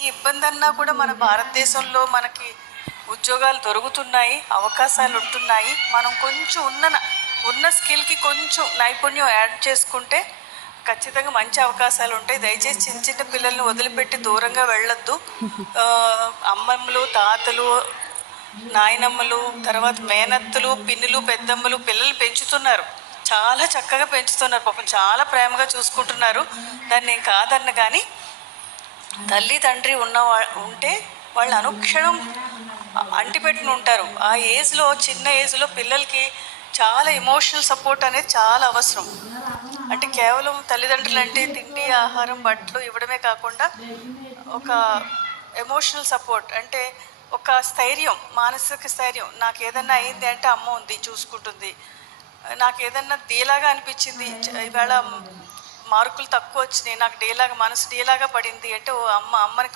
ఈ ఇబ్బంది అన్నా కూడా మన భారతదేశంలో మనకి ఉద్యోగాలు దొరుకుతున్నాయి, అవకాశాలు ఉంటున్నాయి. మనం కొంచెం ఉన్న స్కిల్కి కొంచెం నైపుణ్యం యాడ్ చేసుకుంటే ఖచ్చితంగా మంచి అవకాశాలు ఉంటాయి. దయచేసి చిన్న చిన్న పిల్లల్ని వదిలిపెట్టి దూరంగా వెళ్ళొద్దు. అమ్మమ్మలు, తాతలు, నాయనమ్మలు, తర్వాత మేనత్తలు, పిన్నులు, పెద్దమ్మలు పిల్లలు పెంచుతున్నారు, చాలా చక్కగా పెంచుతున్నారు, పాపం చాలా ప్రేమగా చూసుకుంటున్నారు. దాన్ని నేను కాదన్న, కానీ తల్లి తండ్రి ఉంటే వాళ్ళు అనుక్షణం అంటిపెట్టుకుని ఉంటారు. ఆ ఏజ్లో, చిన్న ఏజ్లో పిల్లలకి చాలా ఎమోషనల్ సపోర్ట్ అనేది చాలా అవసరం. అంటే కేవలం తల్లిదండ్రులు అంటే తిండి, ఆహారం, బట్టలు ఇవ్వడమే కాకుండా ఒక ఎమోషనల్ సపోర్ట్ అంటే ఒక స్థైర్యం, మానసిక స్థైర్యం. నాకు ఏదన్నా అయింది అంటే అమ్మ ఉంది, చూసుకుంటుంది. నాకు ఏదన్నా డీలాగా అనిపించింది, ఇవాళ మార్కులు తక్కువ వచ్చినాయి, నాకు మనసు డీలాగా పడింది అంటే ఓ అమ్మని